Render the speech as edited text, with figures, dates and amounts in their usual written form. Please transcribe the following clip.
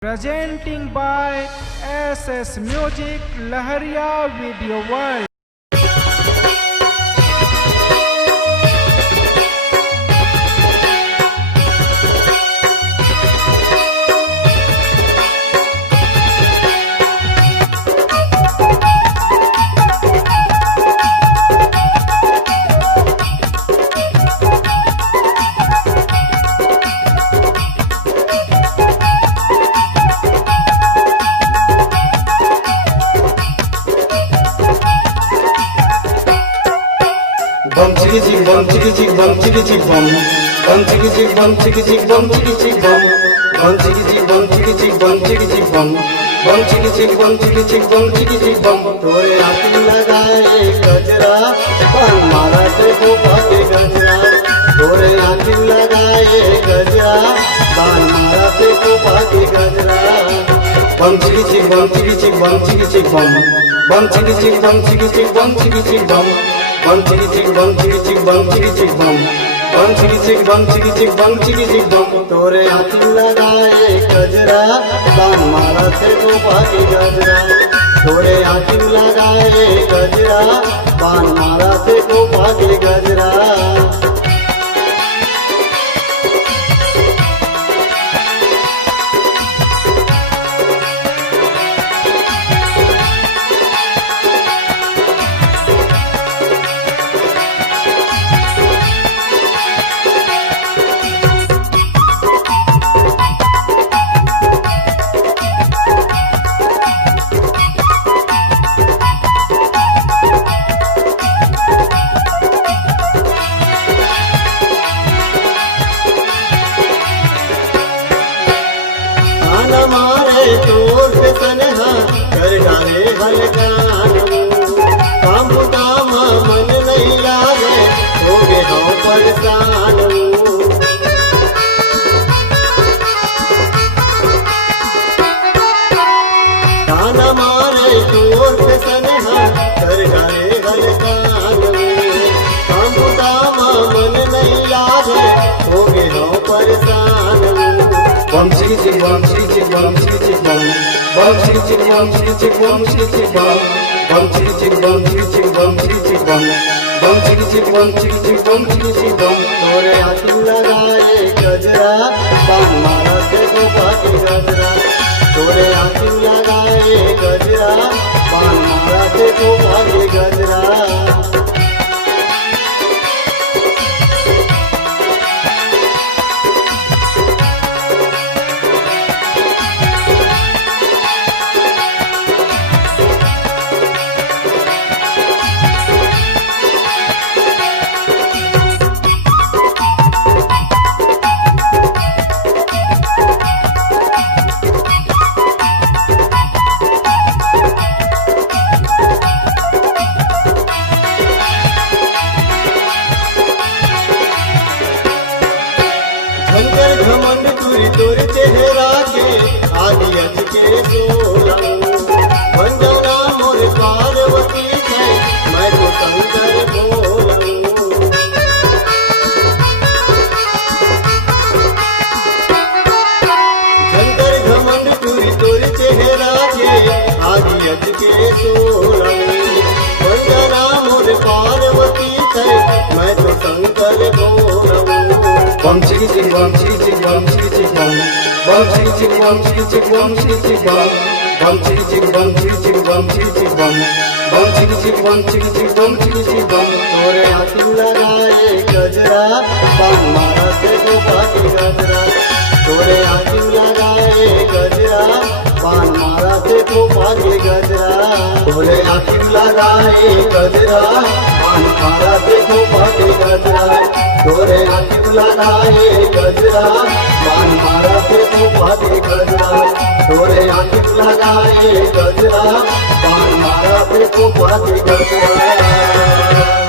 Presenting by SS Music Lahariya Video World. Bum chicka chick bum chicka chick bum chicka chick bum bum chicka chick bum chicka chick bum chicka chick bum bum chicka chick bum chicka chick bum chicka chick bum bum chicka chick bum chicka chick bum chicka chick bum तोरे हाथ लगाए गजरा बन मारा से को पाके गजरा तोरे हाथ लगाए गजरा बन मारा से को पाके गजरा bum chicka chick bum chicka chick bum chicka chick bum bum chicka chick bum chicka chick bum chicka chick bum bum chicka chick bum chicka chick bum chicka chick bum bum chicka chick bum chicka chick bum chicka chick bum तोरे हाथ लगाए गजरा बन मारा से को पाके गजरा तोरे हाथ लगाए गजरा बन मारा से को पाके गजरा मारे तोर पे तनहा कर डाले हलकान काम काम मन नहीं लागे हो गए हम परेशान ताना मारे तोर पे तनहा कर डाले हलकान काम काम मन नहीं लागे हो गए हम परेशान bum chicka chick bum chicka chick bum chicka chick bum bum chicka chick bum chicka chick bum chicka chick bum bum chicka chick bum chicka chick bum chicka chick bum bum chicka chick bum chicka chick bum chicka chick bum तोरे हाथ लगाए गजरा बन मारा से को पाके गजरा तोरे हाथ लगाए गजरा बन मारा से को पाके गजरा घमंड तुरी तोर चेहरा के आदि अज के सोला बंजना मोर पार्वती है मैं तो शंकर बोला शंकर घमंड तुरी तोर चेहरा के आदि अज के सोला बंजना मोर पार्वती है मैं तो शंकर बोला bum chicka chick bum chicka chick bum chicka chick bum bum chicka chick bum chicka chick bum chicka chick bum bum chicka chick bum chicka chick bum chicka chick bum bum chicka chick bum chicka chick bum chicka chick bum तोरे हाथ लगाए गजरा बन मारा से को पाके गजरा तोरे हाथ लगाए गजरा बन मारा से को पाके गजरा तोरे हाथ लगाए गजरा बन मारा से को पाके गजरा तोरे हाथ लगाए गजरा बन मारा से को पाके गजरा तोरे हाथ लगाए गजरा बन मारा से को पाके गजरा